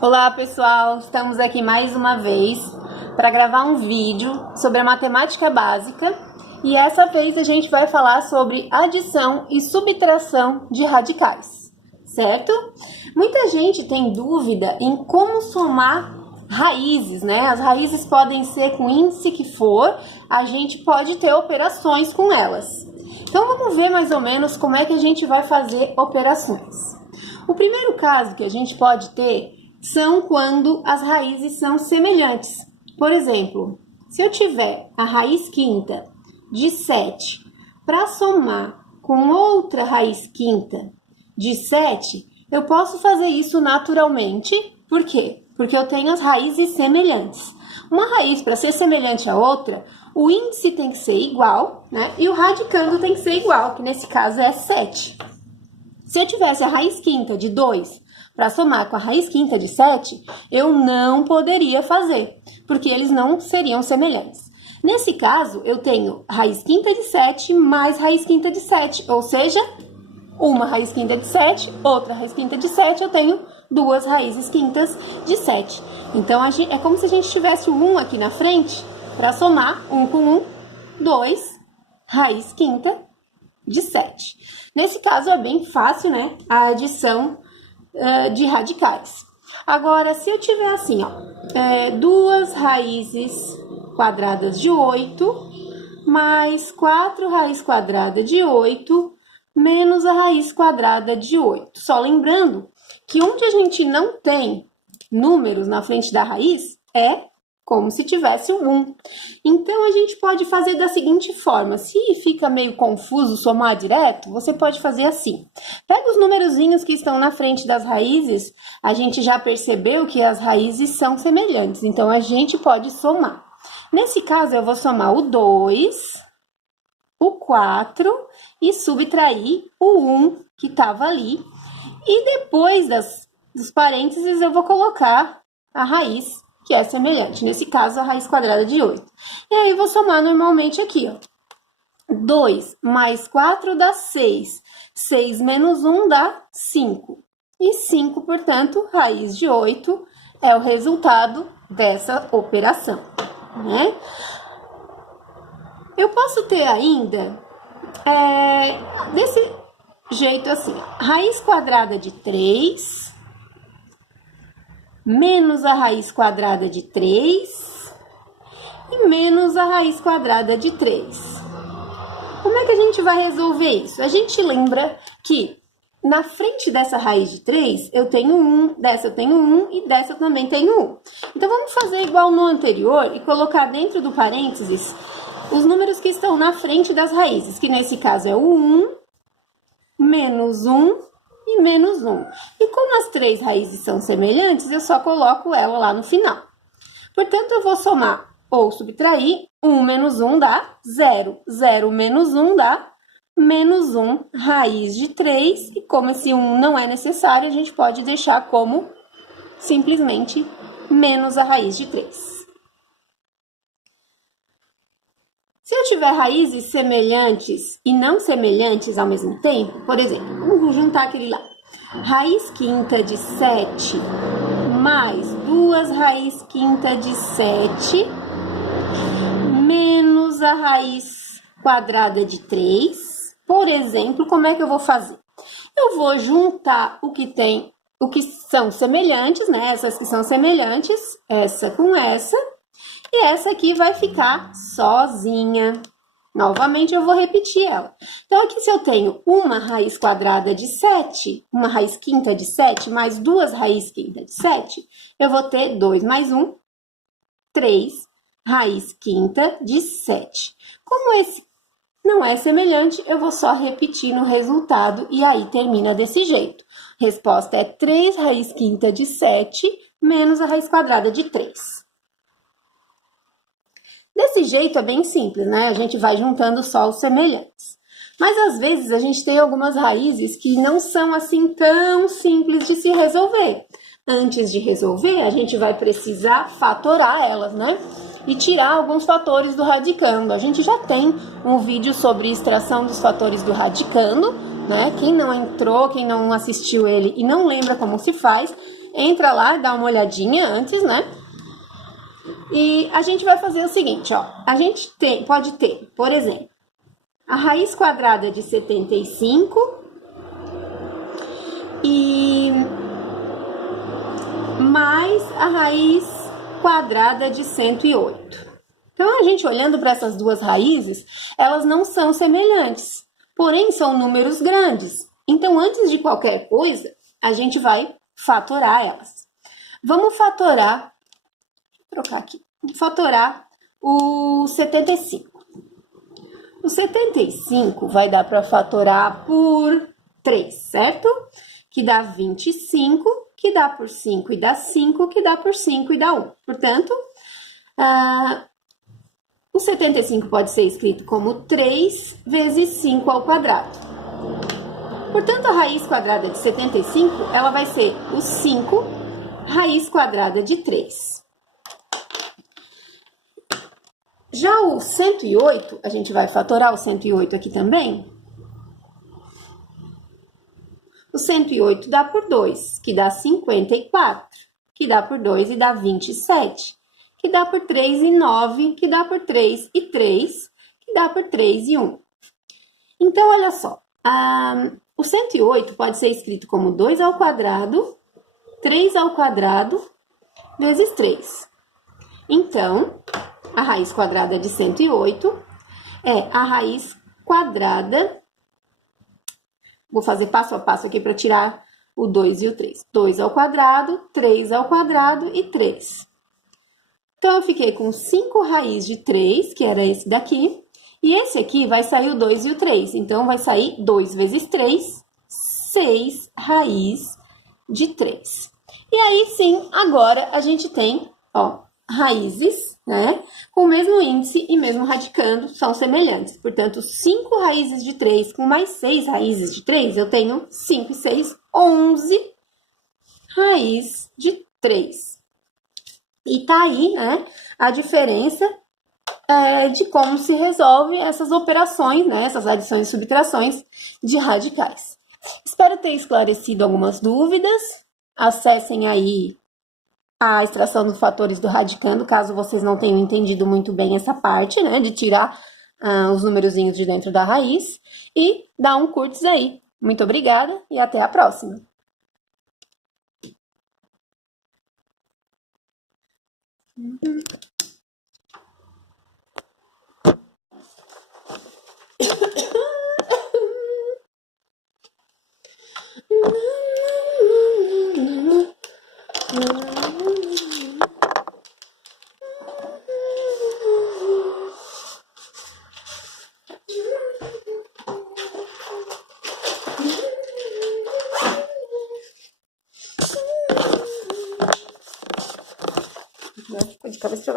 Olá pessoal, estamos aqui mais uma vez para gravar um vídeo sobre a matemática básica e essa vez a gente vai falar sobre adição e subtração de radicais, certo? Muita gente tem dúvida em como somar raízes, né? As raízes podem ser com índice que for, a gente pode ter operações com elas. Então vamos ver mais ou menos como é que a gente vai fazer operações. O primeiro caso que a gente pode ter são quando as raízes são semelhantes. Por exemplo, se eu tiver a raiz quinta de 7 para somar com outra raiz quinta de 7, eu posso fazer isso naturalmente. Por quê? Porque eu tenho as raízes semelhantes. Uma raiz, para ser semelhante à outra, o índice tem que ser igual, né? E o radicando tem que ser igual, que nesse caso é 7. Se eu tivesse a raiz quinta de 2 para somar com a raiz quinta de 7, eu não poderia fazer, porque eles não seriam semelhantes. Nesse caso, eu tenho raiz quinta de 7 mais raiz quinta de 7, ou seja, uma raiz quinta de 7, outra raiz quinta de 7, eu tenho duas raízes quintas de 7. Então, é como se a gente tivesse o 1 aqui na frente, para somar 1 com 1, 2, raiz quinta de 7. Nesse caso, é bem fácil, né, a adição de radicais. Agora, se eu tiver assim, ó, duas raízes quadradas de 8, mais 4 raiz quadrada de 8, menos a raiz quadrada de 8. Só lembrando que onde a gente não tem números na frente da raiz, é como se tivesse um 1. Então, a gente pode fazer da seguinte forma. Se fica meio confuso somar direto, você pode fazer assim. Pega os numerozinhos que estão na frente das raízes. A gente já percebeu que as raízes são semelhantes. Então, a gente pode somar. Nesse caso, eu vou somar o 2, o 4 e subtrair o 1 que estava ali. E depois dos parênteses, eu vou colocar a raiz que é semelhante, nesse caso, a raiz quadrada de 8. E aí, eu vou somar normalmente aqui, ó. 2 mais 4 dá 6. 6 menos 1 dá 5. E 5, portanto, raiz de 8 é o resultado dessa operação, né? Eu posso ter ainda, desse jeito assim, raiz quadrada de 3... menos a raiz quadrada de 3 e menos a raiz quadrada de 3. Como é que a gente vai resolver isso? A gente lembra que na frente dessa raiz de 3, eu tenho 1, dessa eu tenho 1 e dessa eu também tenho 1. Então, vamos fazer igual no anterior e colocar dentro do parênteses os números que estão na frente das raízes, que nesse caso é o 1, menos 1, e menos 1. E como as três raízes são semelhantes, eu só coloco ela lá no final. Portanto, eu vou somar ou subtrair, 1 menos 1 dá 0. 0 menos 1 dá menos 1 raiz de 3. E como esse 1 não é necessário, a gente pode deixar como simplesmente menos a raiz de 3. Se eu tiver raízes semelhantes e não semelhantes ao mesmo tempo, por exemplo, vamos juntar aquele lá. Raiz quinta de 7 mais 2 raiz quinta de 7 menos a raiz quadrada de 3. Por exemplo, como é que eu vou fazer? Eu vou juntar o que são semelhantes, né? Essas que são semelhantes, essa com essa. E essa aqui vai ficar sozinha. Novamente, eu vou repetir ela. Então, aqui se eu tenho uma raiz quadrada de 7, uma raiz quinta de 7, mais duas raízes quinta de 7, eu vou ter 2 mais 1, 3, raiz quinta de 7. Como esse não é semelhante, eu vou só repetir no resultado e aí termina desse jeito. Resposta é 3 raiz quinta de 7 menos a raiz quadrada de 3. Desse jeito é bem simples, né? A gente vai juntando só os semelhantes. Mas às vezes a gente tem algumas raízes que não são assim tão simples de se resolver. Antes de resolver, a gente vai precisar fatorar elas, né? E tirar alguns fatores do radicando. A gente já tem um vídeo sobre extração dos fatores do radicando, né? Quem não entrou, quem não assistiu ele e não lembra como se faz, entra lá e dá uma olhadinha antes, né? E a gente vai fazer o seguinte, ó. A gente pode ter, por exemplo, a raiz quadrada de 75 e mais a raiz quadrada de 108. Então, a gente olhando para essas duas raízes, elas não são semelhantes, porém são números grandes. Então, antes de qualquer coisa, a gente vai fatorar elas. Vamos fatorar, vou trocar aqui, fatorar o 75. O 75 vai dar para fatorar por 3, certo? Que dá 25, que dá por 5 e dá 5, que dá por 5 e dá 1. Portanto, o 75 pode ser escrito como 3 vezes 5 ao quadrado. Portanto, a raiz quadrada de 75, ela vai ser o 5 raiz quadrada de 3. Já o 108, a gente vai fatorar o 108 aqui também. O 108 dá por 2, que dá 54, que dá por 2 e dá 27, que dá por 3 e 9, que dá por 3 e 3, que dá por 3 e 1. Então, olha só, o 108 pode ser escrito como 2 ao quadrado, 3 ao quadrado, vezes 3. Então, a raiz quadrada de 108 é a raiz quadrada. Vou fazer passo a passo aqui para tirar o 2 e o 3. 2 ao quadrado, 3 ao quadrado e 3. Então, eu fiquei com 5 raiz de 3, que era esse daqui. E esse aqui vai sair o 2 e o 3. Então, vai sair 2 vezes 3, 6 raiz de 3. E aí, sim, agora a gente tem, ó, raízes, né, com o mesmo índice e mesmo radicando, são semelhantes. Portanto, 5 raízes de 3 com mais 6 raízes de 3, eu tenho 5 e 6, 11 raiz de 3. E tá aí, né, a diferença de como se resolve essas operações, né, essas adições e subtrações de radicais. Espero ter esclarecido algumas dúvidas. Acessem aí a extração dos fatores do radicando, caso vocês não tenham entendido muito bem essa parte, né, de tirar os numerozinhos de dentro da raiz. E dá um curtis aí. Muito obrigada e até a próxima! De cabeça pra baixo.